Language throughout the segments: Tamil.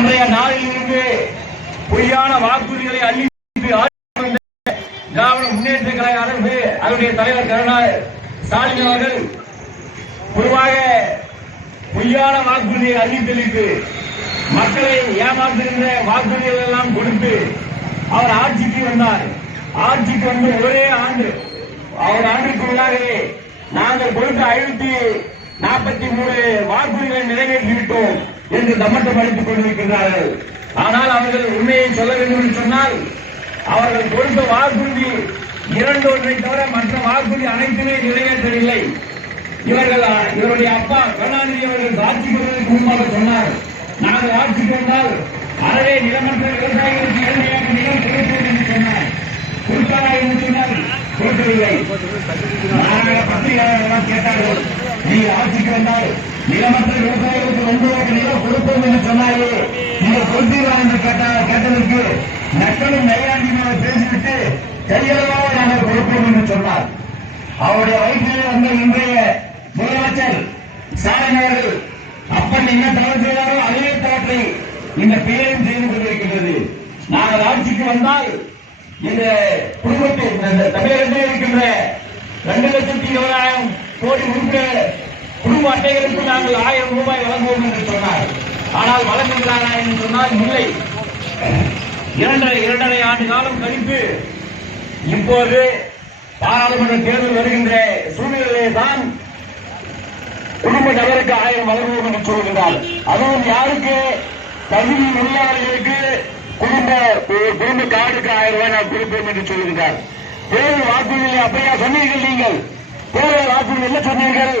அன்றைய நாளில் இருந்து பொய்யான வாக்குறுதிகளை அள்ளி திராவிட முன்னேற்ற கழக அரசு அதனுடைய தலைவர் கருணாநிதி ஸ்டாலின் அவர்கள் பொதுவாக பொய்யான வாக்குறுதியை அள்ளி தெளித்து மக்களை ஏமாற்றுகின்ற வாக்குறுதிகள் எல்லாம் கொடுத்து அவர் ஆட்சிக்கு வந்தார். ஆட்சிக்கு வந்து ஒரே ஆண்டு அவர் ஆண்டுக்குள்ளாகவே நாங்கள் கொடுத்த ஐநூத்தி நாற்பத்தி மூணு வாக்குறுதிகளை நிறைவேற்றிவிட்டோம் என்று தம்மட்டம் அளித்துக் கொண்டிருக்கிறார்கள். ஆனால் அவர்கள் உண்மையை சொல்ல வேண்டும் என்று சொன்னால் அவர்கள் கொடுத்த வாக்குறுதி இரண்டு ஒன்றை தவிர மற்ற வாக்குறுதி அனைத்துமே நிறைவேற்றவில்லை. இவர்கள் இவருடைய அப்பா கருணாநிதி அவர்கள் ஆட்சிக்கு வருவதற்கு முன்பாக சொன்னார் நாங்கள் ஆட்சிக்கு வந்தால் அறவே நிலமற்ற விவசாயிகளுக்கு ஏழ்மையாக நிலம் கிடைத்து என்று சொன்னார் கொடுத்தாரா என்று சொன்னால் கொடுக்கவில்லை நாங்கள் பத்திரிகையாளர்கள் கேட்டார்கள் நீ ஆட்சிக்கு வந்தால் நிலமற்ற விவசாயிகளுக்கு ஒன்பது நிலம் கொடுப்போம் என்று சொன்னாயே என்று கேட்டதற்கு பேசிவிட்டு நாங்கள் கொடுப்போம் என்று சொன்னார் அவருடைய வயிற்றில் வந்த இன்றைய முதலமைச்சர் ஸ்டாலின் அவர்கள் அப்பன் என்ன தவறு செய்தாரோ அதே தவற்றை இந்த பெயரும் செய்து கொண்டிருக்கின்றது நாங்கள் ஆட்சிக்கு வந்தால் இந்த குடும்பத்தில் இந்த தமிழகத்தில் இருக்கின்ற ரெண்டு லட்சத்தி இருபதாயிரம் கோடி உறுப்பினர் குடும்ப அட்டைகளுக்கு நாங்கள் ஆயிரம் ரூபாய் வழங்குவோம் என்று சொன்னார். ஆனால் வழங்குகிறாரா என்று சொன்னால் இல்லை. இரண்டரை இரண்டரை ஆண்டு காலம் கழித்து இப்போது பாராளுமன்ற தேர்தல் வருகின்ற சூழ்நிலையிலே தான் குடும்ப நபருக்கு ஆயிரம் வழங்குவோம் என்று சொல்கிறார் அதுவும் யாருக்கு? தகுதி உள்ளவர்களுக்கு குடும்ப குடும்ப கார்டுக்கு ஆயிரம் ரூபாய் நான் கொடுப்போம் என்று சொல்கிறார் தேர்தல் வாக்குறுதியை அப்படியா சொன்னீர்கள் நீங்கள்? தேர்தல் வாக்குறுதி என்ன சொன்னீர்கள்?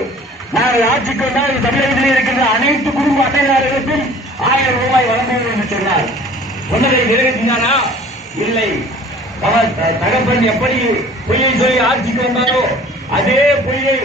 நாங்கள் ஆட்சிக்கு வந்தால் தமிழகத்தில் இருக்கின்ற அனைத்து குடும்ப அட்டைதாரர்களுக்கும் ஆயிரம் ரூபாய் வழங்குவோம் என்று சொன்னார். சொன்னதை நிறைவேற்றினாரா இல்லை. தகப்பன் எப்படி பொய்யை சொல்லி ஆட்சிக்கு வந்தாரோ அதே பொய்யை